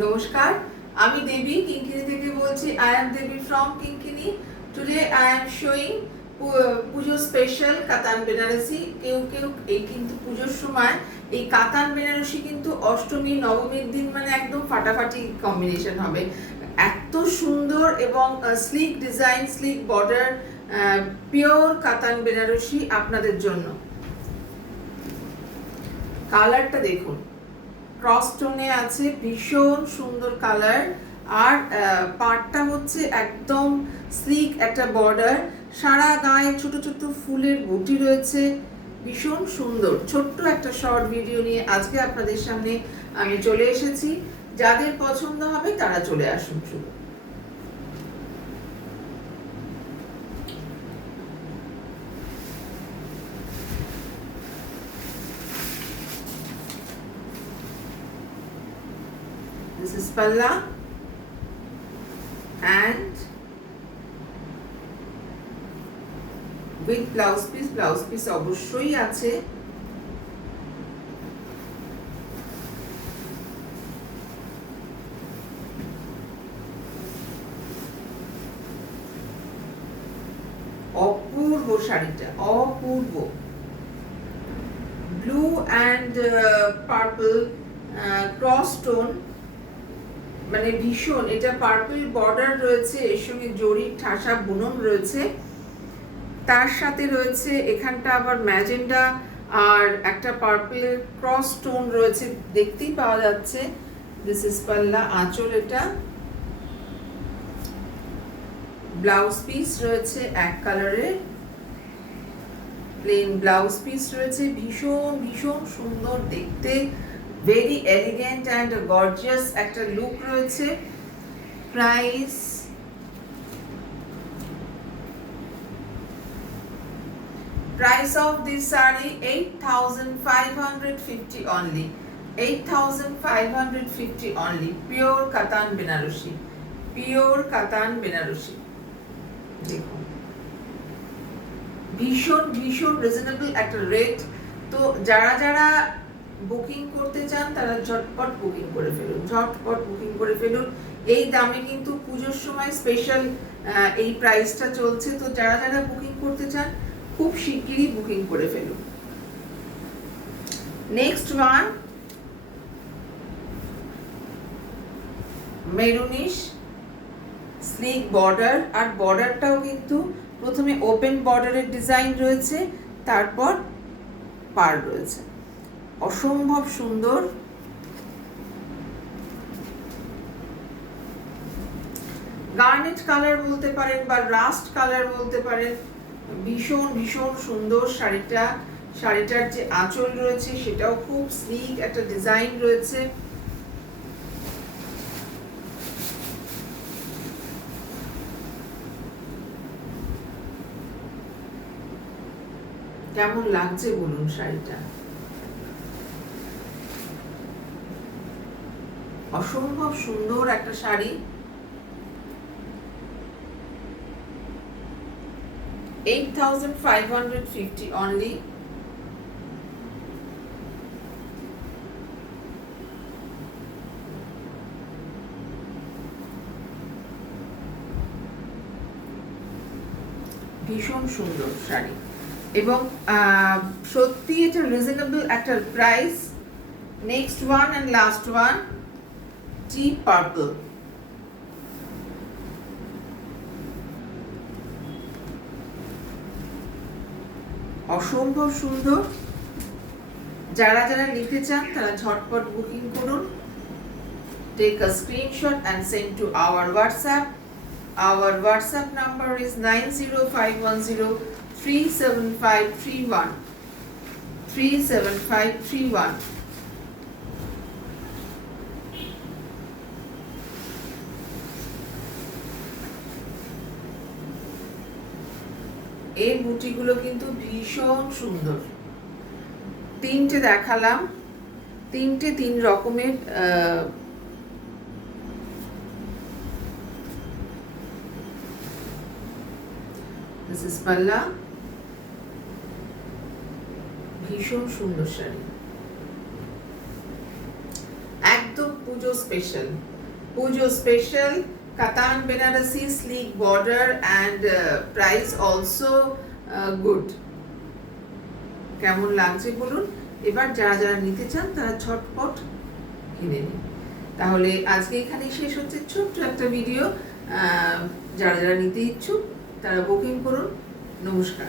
নমস্কার, আমি দেবী কিঙ্কিনি থেকে বলছি। I am Devi from Kinkini. Today I am showing Puja special কাতান বেনারসি। কেউ এই কিন্তু পুজোর সময় এই কাতান বেনারসি কিন্তু অষ্টমী নবমীর দিন মানে একদম ফাটাফাটি কম্বিনেশন হবে। এত সুন্দর এবং slick design, slick border, pure কাতান বেনারসি আপনাদের জন্য। কালারটা দেখুন, ক্রস টোনে আছে, ভীষণ সুন্দর কালার। আর পার্টটা হচ্ছে একদম স্লিক একটা বর্ডার, সারা গায়ে ছোট ছোট ফুলের বুটি রয়েছে, ভীষণ সুন্দর। ছোট্ট একটা শর্ট ভিডিও নিয়ে আজকে আপনাদের সামনে আমি চলে এসেছি। যাদের পছন্দ হবে তারা চলে আসুন শুরু। This is Palla and with blouse piece অবশ্যই আছে। অপূর্ব শাড়িটা, অপূর্ব। Blue and purple cross tone, মানে ভীষণ। এটা পার্পল বর্ডার রয়েছে, এর সঙ্গে জরির ঠাসা বুনন রয়েছে, তার সাথে রয়েছে এখানটা আবার ম্যাজেন্ডা আর একটা পার্পলের ক্রস টোন রয়েছে, দেখতেই পাওয়া যাচ্ছে। দিস ইজ পাল্লা, আঁচল এটা। ব্লাউজ পিস রয়েছে এক কালারের, প্লেন ব্লাউজ পিস রয়েছে, ভীষণ ভীষণ সুন্দর দেখতে, ভেরি এলিগেন্ট অ্যান্ড গর্জিয়াস একটা লুক রয়েছে। Price of this saree 8,550 only. 8,550 only. Pure Katan Benarosi. Pure Katan Benarosi. দেখুন, ভীষণ ভীষণ রিজনেবল একটা রেট। তো যারা যারা বুকিং করতে চান তারা ঝটপট বুকিং করে ফেলুন, ঝটপট বুকিং করে ফেলুন। এই দামে কিন্তু পুজোর সময় স্পেশাল এই প্রাইসটা চলছে। তো যারা যারা বুকিং করতে চান খুব শিগগিরই বুকিং করে ফেলুন। Next one, maroonish slick border. আর বর্ডারটাও কিন্তু প্রথমে ওপেন বর্ডারের ডিজাইন রয়েছে, তারপর পার রয়েছে, অসম্ভব সুন্দর। গার্নেট কালার বলতে পারেন বা রাস্ট কালার বলতে পারেন, ভীষণ ভীষণ সুন্দর শাড়িটা। শাড়িটার যে আঁচল রয়েছে সেটাও খুব স্লিক একটা ডিজাইন রয়েছে। কেমন লাগছে বলুন শাড়িটা, অসম্ভব সুন্দর একটা শাড়ি। 8,550 only. ভীষণ সুন্দর শাড়ি এবং সত্যি এটা রিজনেবল একটা price. Next one and last one, deep purple. অসম্ভব সুন্দর। যারা যারা নিতে চান তারা ঝটপট বুকিং করুন। Take a screenshot and send to our WhatsApp. Our WhatsApp number is 9051037531331. 37531. এই বুটিগুলো কিন্তু ভীষণ সুন্দর। তিনটে দেখালাম, তিনটে তিন রকমের দিস ইজ পাল্লা, ভীষণ সুন্দর শাড়ি, একদম Pujo special Katan Benarasi sleek border and price also good. কেমন লাগছে বলুন। এবার যারা যারা নিতে চান তারা ছটপট কিনে নিন। তাহলে আজকে এখানেই শেষ হচ্ছে ছোট্ট একটা ভিডিও। যারা যারা নিতে ইচ্ছুক তারা বুকিং করুন। নমস্কার।